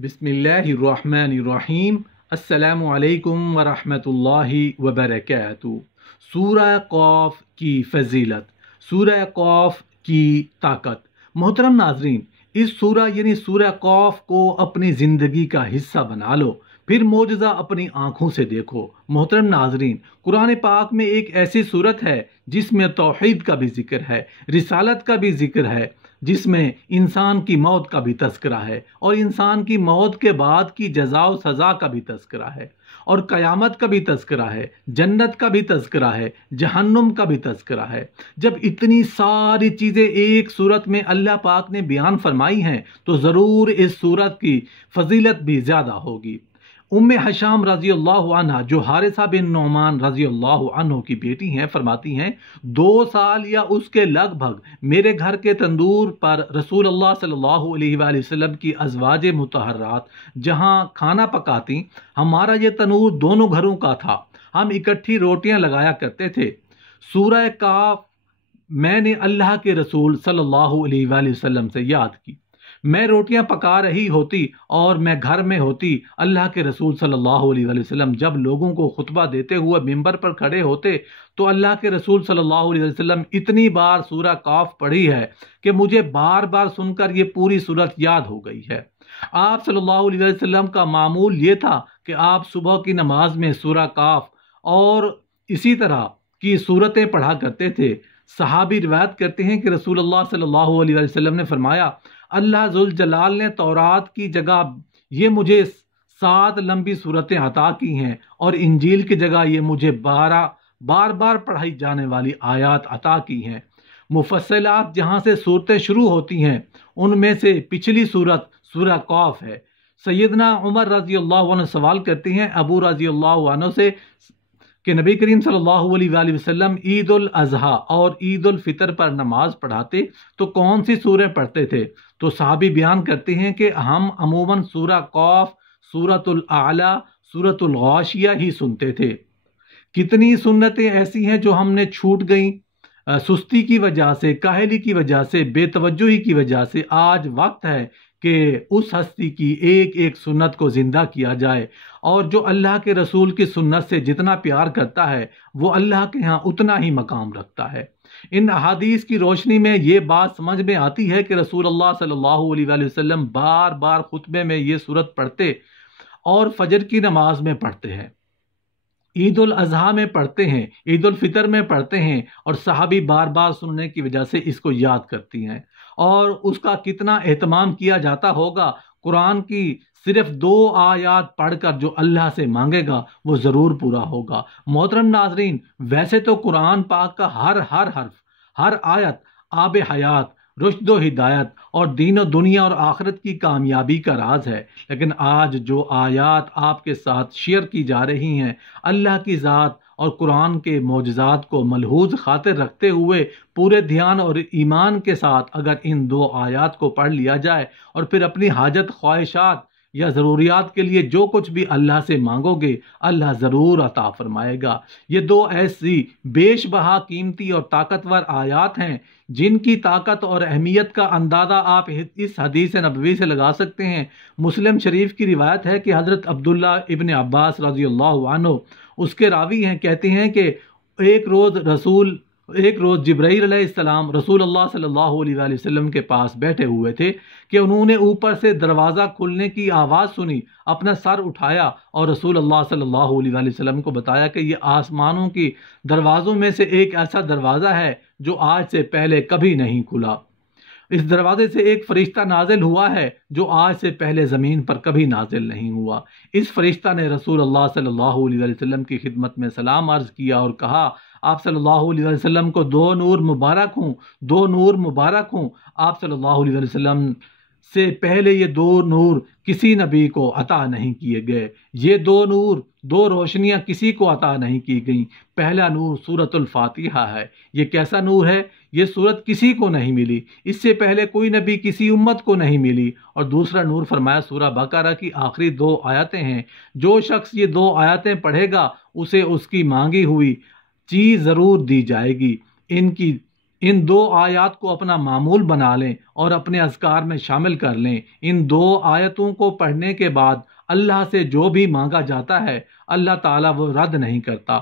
बिस्मिल्लाहिर्रहमानिर्रहीम। अस्सलामु अलैकुम वरहमतुल्लाहि वबरकातुहू। सूरह क़ाफ की फ़ज़ीलत, सूरह क़ाफ की ताकत। मोहतरम नाज़रीन, इस सूरह यानी सूरह क़ाफ को अपनी ज़िंदगी का हिस्सा बना लो, फिर मोजज़ा अपनी आँखों से देखो। मोहतरम नाज़रीन, कुरान पाक में एक ऐसी सूरत है जिसमें तौहीद का भी ज़िक्र है, रिसालत का भी ज़िक्र है, जिसमें इंसान की मौत का भी तज़किरा है और इंसान की मौत के बाद की जज़ा व सज़ा का भी तज़किरा है और क़यामत का भी तज़किरा है, जन्नत का भी तज़किरा है, जहन्नुम का भी तज़किरा है। जब इतनी सारी चीज़ें एक सूरत में अल्लाह पाक ने बयान फरमाई हैं तो ज़रूर इस सूरत की फ़जीलत भी ज़्यादा होगी। उम्मे हशाम रज़ी अल्लाह अन्हा, जो हारिसा बिन नौमान रज़ी अल्लाह अन्हु की बेटी हैं, फरमाती हैं 2 साल या उसके लगभग मेरे घर के तंदूर पर रसूल अल्लाह सल्लल्लाहु अलैहि वसल्लम की अज़वाजे मुतहर्रात जहाँ खाना पकाती, हमारा ये तनूर दोनों घरों का था, हम इकट्ठी रोटियां लगाया करते थे। सूरह काफ मैंने अल्लाह के रसूल सल्लल्लाहु अलैहि वसल्लम से याद की। मैं रोटियां पका रही होती और मैं घर में होती। अल्लाह के रसूल सल्लल्लाहु अलैहि वसल्लम जब लोगों को खुतबा देते हुए मिंबर पर खड़े होते तो अल्लाह के रसूल सल्लल्लाहु अलैहि वसल्लम इतनी बार सूरह काफ पढ़ी है कि मुझे बार बार सुनकर ये पूरी सूरत याद हो गई है। आप सल्लल्लाहु अलैहि वसल्लम का मामूल ये था कि आप सुबह की नमाज में सूरह काफ और इसी तरह की सूरतें पढ़ा करते थे। सहाबी रिवायत करते हैं कि रसूलुल्लाह सल्लल्लाहु अलैहि वसल्लम ने फरमाया, अल्लाह जुल जलाल ने तौरात की जगह ये मुझे 7 लंबी सूरतें अता की हैं और इंजील की जगह ये मुझे 12 बार बार पढ़ाई जाने वाली आयत अता की हैं। मुफस्सलात जहाँ से सूरतें शुरू होती हैं उनमें से पिछली सूरत सूरह क़ाफ है। सैयदना उमर रज़ी अल्लाह अन्हु सवाल करते हैं अबू रज़ी अल्लाह अन्हु से कि नबी करीम सल्लल्लाहु अलैहि वसल्लम ईद उल अज़हा और ईद उल फितर पर नमाज पढ़ाते तो कौन सी सूरह पढ़ते थे? तो सहाबी बयान करते हैं कि हम अमूमन सूरह क़ाफ, सूरतुल आला, सूरतुल गाशिया ही सुनते थे। कितनी सुन्नतें ऐसी हैं जो हमने छूट गईं सुस्ती की वजह से, काहली की वजह से, बेतवज्जोही की वजह से। आज वक्त है कि उस हस्ती की एक एक सुन्नत को ज़िंदा किया जाए और जो अल्लाह के रसूल की सुन्नत से जितना प्यार करता है वो अल्लाह के यहाँ उतना ही मकाम रखता है। इन अहादीस की रोशनी में ये बात समझ में आती है कि रसूलुल्लाह सल्लल्लाहु अलैहि वसल्लम बार बार खुतबे में ये सूरत पढ़ते और फजर की नमाज में पढ़ते हैं, ईद उल अज़हा में पढ़ते हैं, ईद उल फितर में पढ़ते हैं और सहाबी बार बार सुनने की वजह से इसको याद करती हैं और उसका कितना एहतमाम किया जाता होगा। कुरान की सिर्फ 2 आयत पढ़कर जो अल्लाह से मांगेगा वो ज़रूर पूरा होगा। मोहतरम नाजरीन, वैसे तो कुरान पाक का हर हर्फ, हर आयत आब हयात, रुश्द व हिदायत और दीन और दुनिया और आखिरत की कामयाबी का राज है, लेकिन आज जो आयत आपके साथ शेयर की जा रही हैं अल्लाह की ज़ात और कुरान के मोजज़ात को मलहूज़ खातिर रखते हुए पूरे ध्यान और ईमान के साथ अगर इन 2 आयत को पढ़ लिया जाए और फिर अपनी हाजत, ख्वाहिशात या ज़रूरियात के लिए जो कुछ भी अल्लाह से मांगोगे अल्लाह ज़रूर अता फरमाएगा। ये 2 ऐसी बेशबहा कीमती और ताकतवर आयत हैं जिनकी ताकत और अहमियत का अंदाज़ा आप इस हदीस नबवी से लगा सकते हैं। मुस्लिम शरीफ की रिवायत है कि हज़रत अब्दुल्ला इब्न अब्बास रज़ी अल्लाह अन्हु उसके रावी हैं, कहते हैं कि एक रोज़ जिब्राईल अलैहिस्सलाम रसूलुल्लाह सल्लल्लाहु अलैहि वसल्लम के पास बैठे हुए थे कि उन्होंने ऊपर से दरवाज़ा खुलने की आवाज़ सुनी, अपना सर उठाया और रसूलुल्लाह सल्लल्लाहु अलैहि वसल्लम को बताया कि ये आसमानों की दरवाज़ों में से एक ऐसा दरवाज़ा है जो आज से पहले कभी नहीं खुला। इस दरवाजे से एक फरिश्ता नाजिल हुआ है जो आज से पहले ज़मीन पर कभी नाजिल नहीं हुआ। इस फरिश्ता ने रसूलुल्लाह सल्लल्लाहु अलैहि वसल्लम की खिदमत में सलाम अर्ज़ किया और कहा, आप सल्लल्लाहु अलैहि वसल्लम को 2 नूर मुबारक हूँ, 2 नूर मुबारक हूँ। आप सल्लल्लाहु अलैहि वसल्लम से पहले ये 2 नूर किसी नबी को अता नहीं किए गए। ये 2 नूर, 2 रोशनियाँ किसी को अता नहीं की गई। पहला नूर सूरतुल फातिहा है। ये कैसा नूर है? ये सूरत किसी को नहीं मिली, इससे पहले कोई नबी किसी उम्मत को नहीं मिली। और दूसरा नूर फरमाया सूरह बकरा की आखिरी 2 आयतें हैं। जो शख्स ये 2 आयतें पढ़ेगा उसे उसकी मांगी हुई चीज़ ज़रूर दी जाएगी। इनकी ان دو آیات کو اپنا معمول بنا لیں اور اپنے اذکار میں شامل کر لیں۔ ان دو آیتوں کو پڑھنے کے بعد اللہ سے جو بھی مانگا جاتا ہے اللہ تعالیٰ وہ رد نہیں کرتا۔